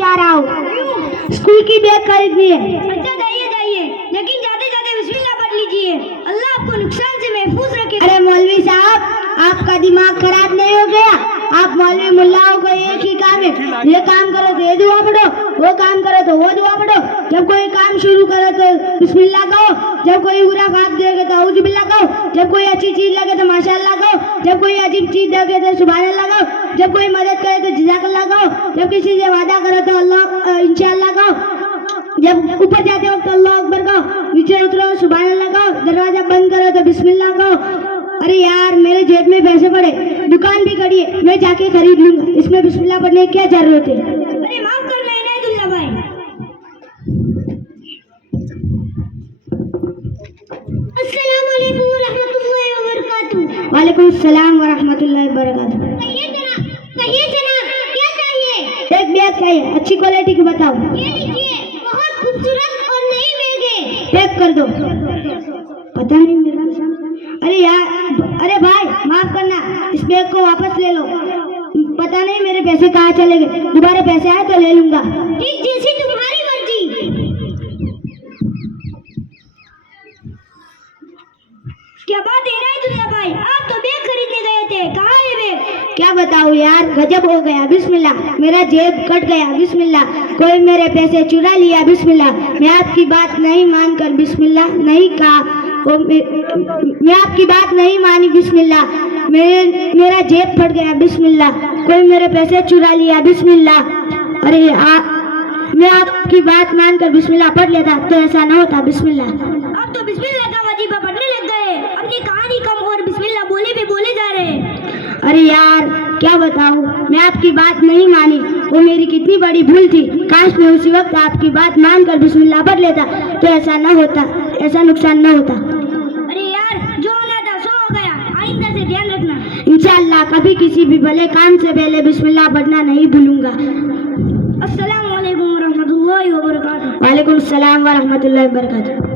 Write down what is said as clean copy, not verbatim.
जा रहा हूँ, स्कूल की बैग खरीदनी है। अच्छा जाइए जाइए, लेकिन जाते जाते बिस्मिल्लाह पढ़ लीजिए, अल्लाह आपको नुकसान से महफूज रखे। अरे मौलवी साहब, आपका दिमाग खराब नहीं हो गया? आप मौलवी मुल्लाओं को एक ही काम है, ये काम करो तो ये दुआ पढ़ो, वो काम करो तो वो दुआ पढ़ो। जब कोई काम शुरू करो तो बिस्मिल्लाह कहो, जब कोई बुरा काम देगे तो औज़ु बिल्लाह कहो, जब कोई अच्छी चीज लगे तो माशाअल्लाह कहो, जब कोई अजीब चीज लगे तो सुभान अल्लाह कहो, जब कोई मदद करे तो जज़ाकल्लाह कहो, जब किसी से वादा करो तो अल्लाह इंशाअल्लाह कहो, जब ऊपर जाते वक्त अल्लाह अकबर कहो, नीचे उतरो सुभान अल्लाह कहो, दरवाजा बंद करो तो बिस्मिल्लाह कहो। अरे यार, मेरे जेब में पैसे पड़े, दुकान भी खड़ी है, मैं जाके खरीद लूंगा, इसमें बिस्मिल्लाह पढ़ने की क्या जरूरत है? अरे माफ करना इनायतुल्लाह भाई। अस्सलामु अलैकुम व रहमतुल्लाहि व बरकातुहू। वालेकुम सलाम व रहमतुल्लाहि व बरकातुहू। कहिए जनाब, क्या चाहिए? एक बैग चाहिए, अच्छी क्वालिटी की बताओ। ये लीजिए, बहुत खूबसूरत और नई बैग है। पैक कर दो। पता नहीं मेरा। अरे यार, अरे भाई माफ करना, इस बैग को वापस ले लो, पता नहीं मेरे पैसे कहाँ चले गए, दोबारा पैसे आए तो ले लूंगा। ठीक, जैसी तुम्हारी मर्जी। क्या बात है इनायतुल्लाह भाई, आप तो बैग खरीदने गए थे, कहाँ है बैग? क्या बताऊँ यार, गजब हो गया, बिस्मिल्लाह, मेरा जेब कट गया, बिस्मिल्लाह, कोई मेरे पैसे चुरा लिया, बिस्मिल्लाह, मैं आपकी बात नहीं मानकर बिस्मिल्लाह नहीं कहा, मैं आपकी बात नहीं मानी, बिस्मिल्लाह, मेरा जेब फट गया, बिस्मिल्लाह, कोई मेरे पैसे चुरा लिया, बिस्मिल्लाह। अरे मैं आपकी बात मानकर बिस्मिल्लाह पढ़ लेता तो ऐसा ना होता, बिस्मिल्लाह। अब तो बिस्मिल्लाह का वजीफा पढ़ने लग गए, अपनी कहानी कम और बिस्मिल्लाह बोले भी बोले जा रहे हैं। अरे यार, क्या बताऊँ, मैं आपकी बात नहीं मानी, वो मेरी कितनी बड़ी भूल थी, काश मैं उसी वक्त आपकी बात मानकर बिस्मिल्लाह पढ़ लेता तो ऐसा ना होता, ऐसा नुकसान ना होता। अरे यार, जो होना था सो हो गया, आइंदा से ध्यान रखना। इंशाअल्लाह कभी किसी भी भले काम से पहले बिस्मिल्लाह पढ़ना नहीं भूलूंगा। अस्सलामु अलैकुम व रहमतुल्लाहि व बरकातुहू। वालेकुम सलाम व रहमतुल्लाहि व बरकातुहू।